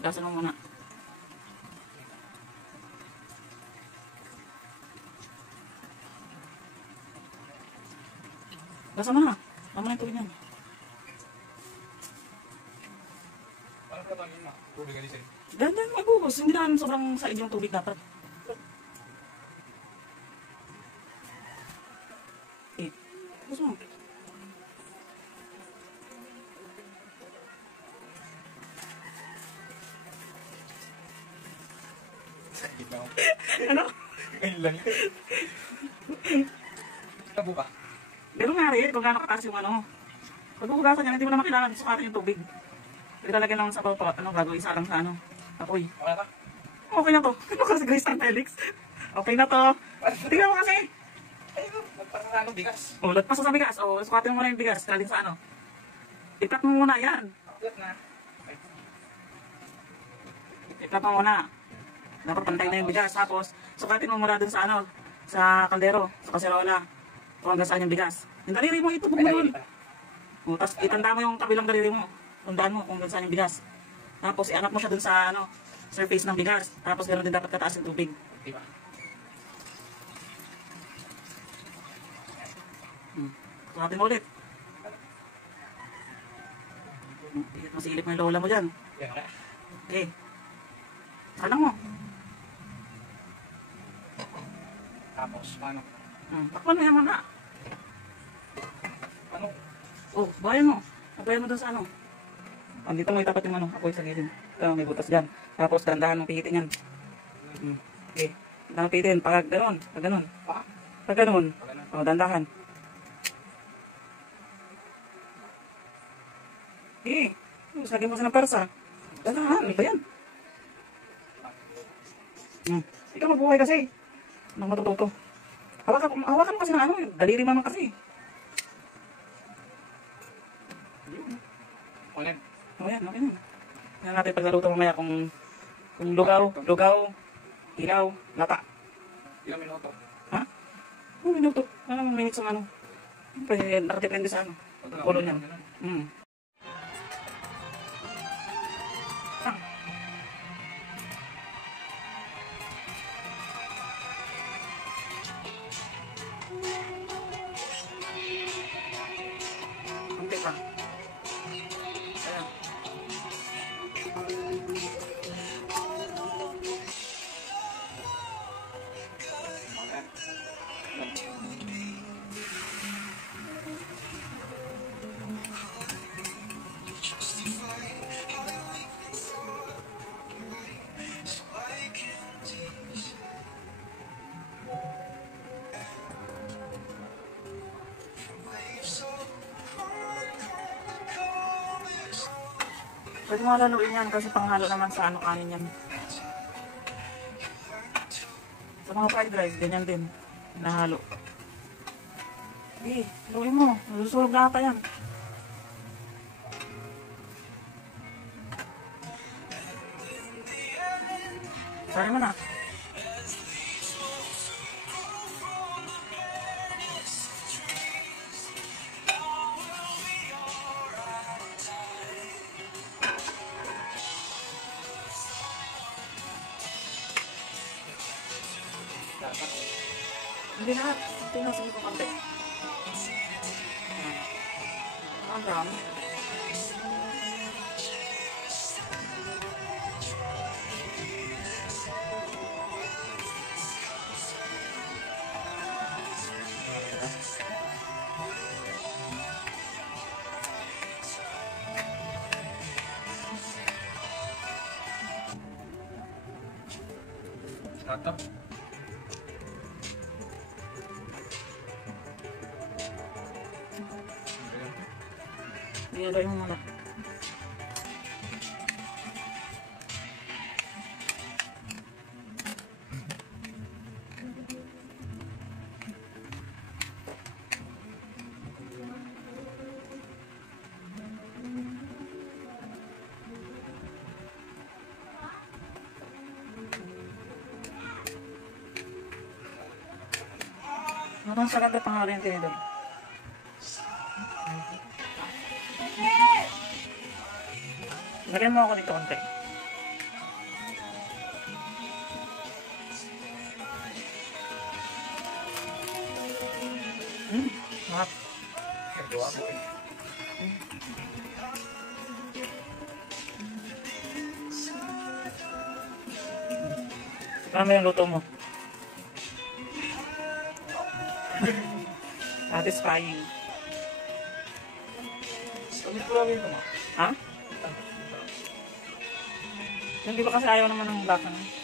Gasan mo muna. Gasan mo na. Tama na yung tubig niyan. Parang pala tayo na. Tubig alisin. Ganyan magubos. Hindi naman sobrang said yung tubig dapat. Eh, gusto mo. Ano? Ngayon lang. Tabo ka? Pero nga rin, kung gano'n kataas yung ano. Pag hugasan yan, hindi mo naman kailangan sukatin yung tubig. Ilalagyan lang sa bawang ano, bago isalang sa ano. Apoy. Okay na? Okay na to. Ano kasi Grace and Felix? Okay na to. Tingnan mo kasi. Ayun, magpasasano bigas. O, lagpas sa bigas. O, sukatin mo muna yung bigas. Galing sa ano. Iplat mo muna yan. Ulat na. Iplat mo muna. Dapat pantay na yung bigas. Tapos, sukatin mo muna dun sa ano. Sa kaldero. Sa kaserola. Kung hanggang saan yung bigas. Yung daliri mo, itubog mo dun. O, tapos itanda mo yung kabilang daliri mo. Tandaan mo kung hanggang saan yung bigas. Tapos, iangat mo siya dun sa ano. Surface ng bigas. Tapos, ganoon din dapat kataas yung tubig. Diba? Sukatin mo ulit. Masilip mo yung lola mo dyan. Yan ka. Okay. Salang mo. Tapos, paano? Takpan mo yan muna. Ano? Oh, bayan mo. Bayan mo dun sa ano. Dito mo itapat yung ano. Apoy sa gilid. Ito, may butas dyan. Tapos, dandahan mong pihitin yan. Okay. Dandahan mong pihitin. Pag gano'n. Pag gano'n. Pag gano'n. O, dandahan. Okay. Sagin mo sa ng persa. Dandahan. Ano ba yan? Ikaw magbuhay kasi. Nang matututo. Hawakan mo kasi ng ano. Daliri mo naman kasi. Ulit. O yan, okay na. Yan natin paglaruto mamaya kung lugaw, ilaw, lata. Ilang minuto? Ha? Oh, minuto. Anong minutes ang ano? Pwede, nakadepende sa ano. Ulo niyan. Kunti pa. Ayan. Pwede mo laluin yan kasi panghalo naman sa ano kanin yan. Sa mga fried rice, ganyan din. Nahalo. Okay, laluin mo. Nasusulog na ata yan. Sorry mo na. Hindi na. Tingnan sige ko konti. Ang dami. Tatap. Iyadoy mo muna. Ano bang sarap na pangalan kayo doon? Lagyan mo ako dito konti. Mahap. Nagawa ko eh. Ano yung luto mo? Satisfying. Kamit ko lang yun naman. Ha? Hindi ba kasi ayaw naman ng black ano?